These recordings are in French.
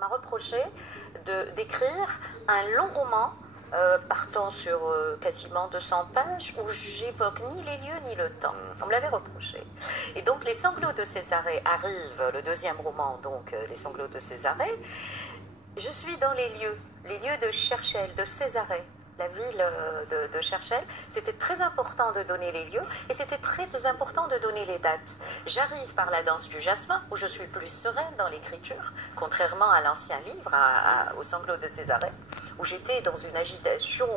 m'a reproché d'écrire un long roman partant sur quasiment 200 pages où j'évoque ni les lieux ni le temps. On me l'avait reproché. Et donc Les Sanglots de Césarée arrive, le deuxième roman, donc Les Sanglots de Césarée. Je suis dans les lieux de Cherchel, de Césarée, la ville de Cherchel. C'était très important de donner les lieux et c'était très important de donner les dates. J'arrive par la danse du jasmin, où je suis plus sereine dans l'écriture, contrairement à l'ancien livre, aux Sanglots de Césarée, où j'étais dans une agitation,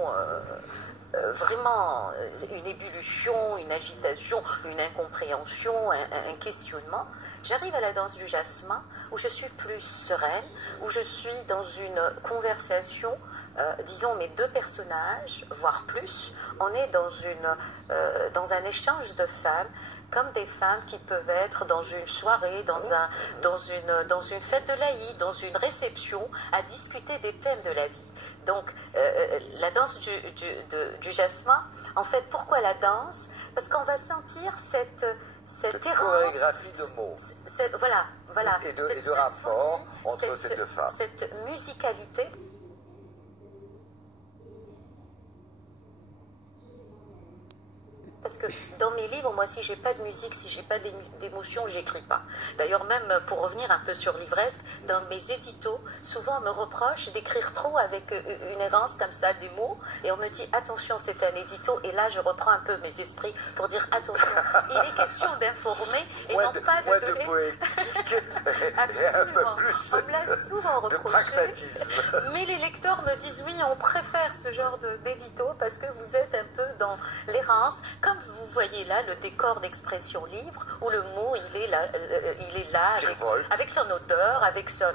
vraiment une ébullition, une agitation, une incompréhension, un questionnement. J'arrive à la danse du jasmin, où je suis plus sereine, où je suis dans une conversation, disons mes deux personnages, voire plus, on est dans un échange de femmes, comme des femmes qui peuvent être dans une soirée, dans une fête de l'Aïd, dans une réception, à discuter des thèmes de la vie. Donc, la danse du jasmin, en fait, pourquoi la danse? Parce qu'on va sentir cette chorégraphie de mots. Voilà. Et de rapport entre ces deux femmes. Cette musicalité. Parce que dans mes livres, moi, si j'ai pas de musique, si j'ai pas d'émotion, j'écris pas. D'ailleurs, même pour revenir un peu sur l'ivresque, dans mes éditos, souvent on me reproche d'écrire trop avec une errance comme ça, des mots, et on me dit attention, c'est un édito, et là je reprends un peu mes esprits pour dire attention, il est question d'informer et non pas de donner. De poétique. Absolument. Un peu plus on me l'a souvent de reproché. pragmatisme. Mais les lecteurs me disent oui, on préfère ce genre d'édito parce que vous êtes un peu dans l'errance. Comme vous voyez là le décor d'expression livre, où le mot il est là avec son odeur, avec sa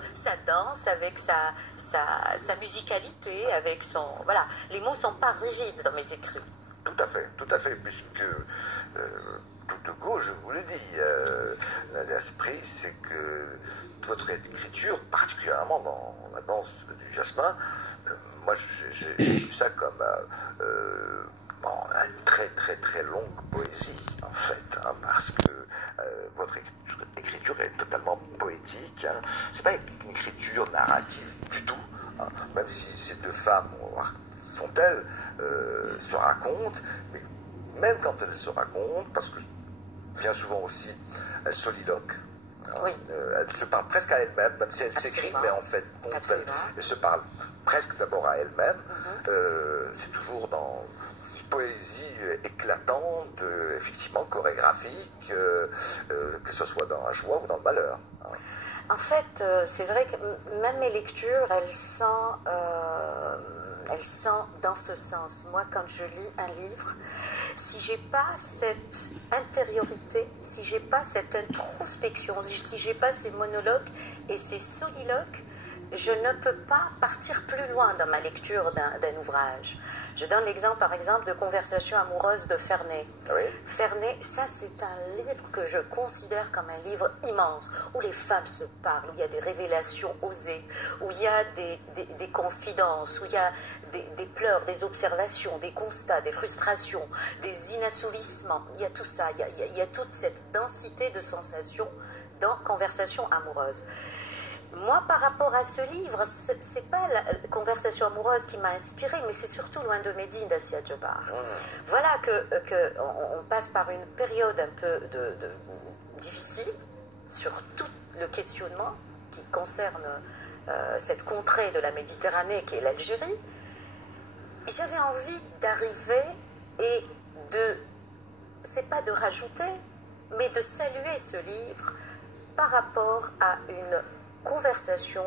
danse, avec sa musicalité, avec son... Voilà, les mots ne sont pas rigides dans mes écrits. Tout à fait, puisque tout de go, je vous le dis, l'esprit, c'est que votre écriture, particulièrement dans la danse du jasmin, moi j'ai vu ça comme une très longue poésie, en fait, hein, parce que votre écriture est totalement poétique. Hein. C'est pas une écriture narrative du tout, hein, même si ces deux femmes font-elles se racontent, mais même quand elles se racontent, parce que bien souvent aussi elles soliloquent. Hein, oui. Elles se parlent presque à elles-mêmes, même si elles s'écrivent, mais en fait, bon, elles se parlent presque d'abord à elles-mêmes. C'est toujours dans poésie éclatante, effectivement chorégraphique, que ce soit dans la joie ou dans le malheur. Hein. En fait, c'est vrai que même mes lectures, elles sont dans ce sens. Moi, quand je lis un livre, si j'ai pas cette intériorité, si j'ai pas cette introspection, si j'ai pas ces monologues et ces soliloques, je ne peux pas partir plus loin dans ma lecture d'un ouvrage. Je donne l'exemple, par exemple, de Conversations amoureuses de Ferney. Oui. Ferney, ça c'est un livre que je considère comme un livre immense, où les femmes se parlent, où il y a des révélations osées, où il y a des confidences, où il y a des pleurs, des observations, des constats, des frustrations, des inassouvissements. Il y a tout ça, il y a toute cette densité de sensations dans Conversations amoureuses. Moi, par rapport à ce livre, c'est pas la conversation amoureuse qui m'a inspirée, mais c'est surtout Loin de Médine d'Assia Djebar. Voilà qu'on passe par une période un peu difficile sur tout le questionnement qui concerne cette contrée de la Méditerranée qui est l'Algérie. J'avais envie d'arriver et c'est pas de rajouter, mais de saluer ce livre par rapport à une conversation,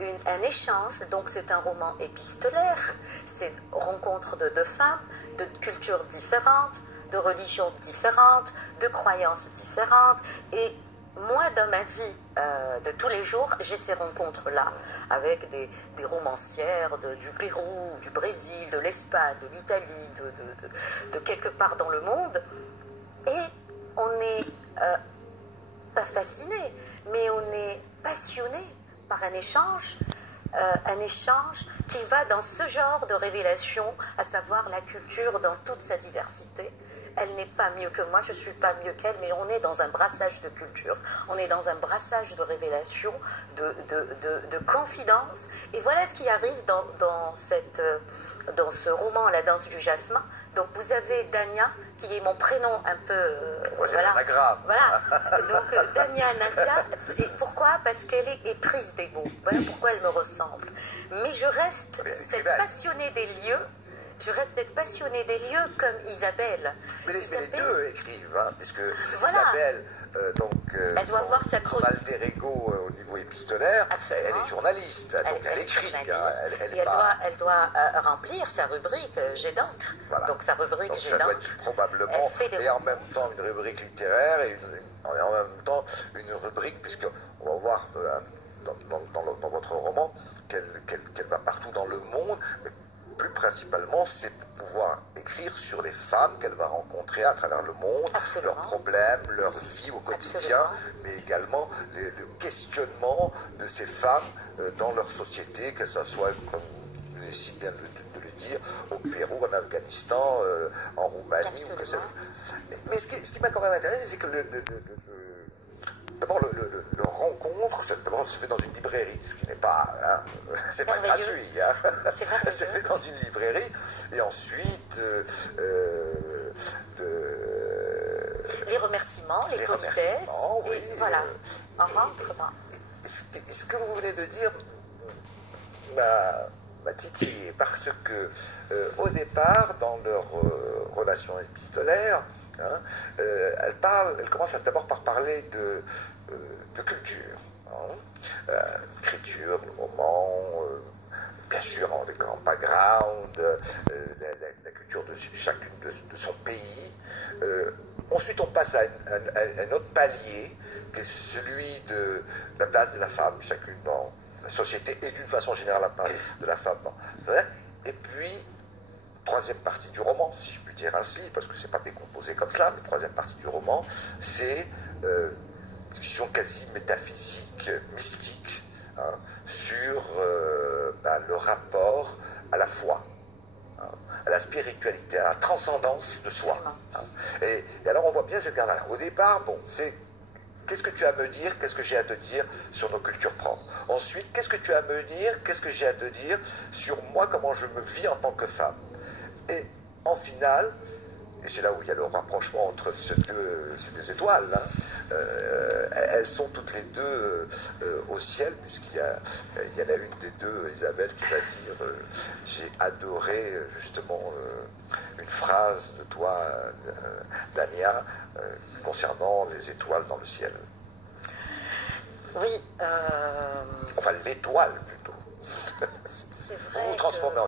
un échange, donc c'est un roman épistolaire, c'est une rencontre de deux femmes, de cultures différentes, de religions différentes, de croyances différentes, et moi dans ma vie de tous les jours, j'ai ces rencontres-là, avec des romancières du Pérou, du Brésil, de l'Espagne, de l'Italie, de quelque part dans le monde, et on n'est pas fasciné, mais on est passionné par un échange qui va dans ce genre de révélation, à savoir la culture dans toute sa diversité, elle n'est pas mieux que moi, je ne suis pas mieux qu'elle, mais on est dans un brassage de culture, on est dans un brassage de révélations, de confidences. Et voilà ce qui arrive dans ce roman La danse du jasmin. Donc vous avez Dania, qui est mon prénom un peu... voilà. Voilà. Donc Dania Nadia, et pourquoi? Parce qu'elle est éprise des mots. Voilà pourquoi elle me ressemble. Mais je reste cette passionnée des lieux. Je reste cette passionnée des lieux comme Isabelle. Mais les deux écrivent, hein, puisque voilà. Isabelle, elle doit avoir sa son alter ego au niveau épistolaire, elle est journaliste, donc elle écrit. Elle doit remplir sa rubrique Jet d'encre. Voilà. Donc sa rubrique Jet d'encre. Ça doit être probablement, et en même temps une rubrique littéraire, et en même temps une rubrique, puisqu'on va voir dans votre roman qu'elle va partout dans le monde, mais plus principalement, c'est pour pouvoir écrire sur les femmes qu'elle va rencontrer à travers le monde, Absolument. leurs problèmes, leur vie au quotidien, Absolument. mais également le questionnement de ces femmes dans leur société, que ce soit, comme vous venez si bien de le dire, au Pérou, en Afghanistan, en Roumanie, ou que sais-je. Mais ce qui m'a quand même intéressé, c'est que d'abord, le rencontre, d'abord, se fait dans une librairie, ce qui n'est pas, hein, c'est pas gratuit. Hein. Ça se fait dans une librairie, et ensuite, les remerciements, les politesses, oui, et voilà, en rentre. Ce que vous venez de dire m'a titillé, parce que au départ, dans leur relation épistolaire, hein, elle commence d'abord par parler de culture, hein, l'écriture, le roman, bien sûr avec un background, la culture de chacune de son pays. Ensuite, on passe à un autre palier, qui est celui de la place de la femme, chacune dans la société, et d'une façon générale la place de la femme. Et puis, troisième partie du roman, si je puis dire ainsi, parce que c'est pas décomposé comme cela, mais troisième partie du roman, c'est une discussion quasi métaphysique, mystique, hein, sur le rapport à la foi, hein, à la spiritualité, à la transcendance de soi. Hein. Et alors on voit bien cette garde-là. Au départ, bon, c'est qu'est-ce que tu as à me dire, qu'est-ce que j'ai à te dire sur nos cultures propres. Ensuite, qu'est-ce que tu as à me dire, qu'est-ce que j'ai à te dire sur moi, comment je me vis en tant que femme. Et en finale, et c'est là où il y a le rapprochement entre ces deux étoiles, hein, elles sont toutes les deux au ciel, puisqu'il y en a une des deux, Isabelle, qui va dire j'ai adoré justement une phrase de toi, Dania, concernant les étoiles dans le ciel. Oui. Enfin, l'étoile plutôt. C'est vrai. Vous vous transformez en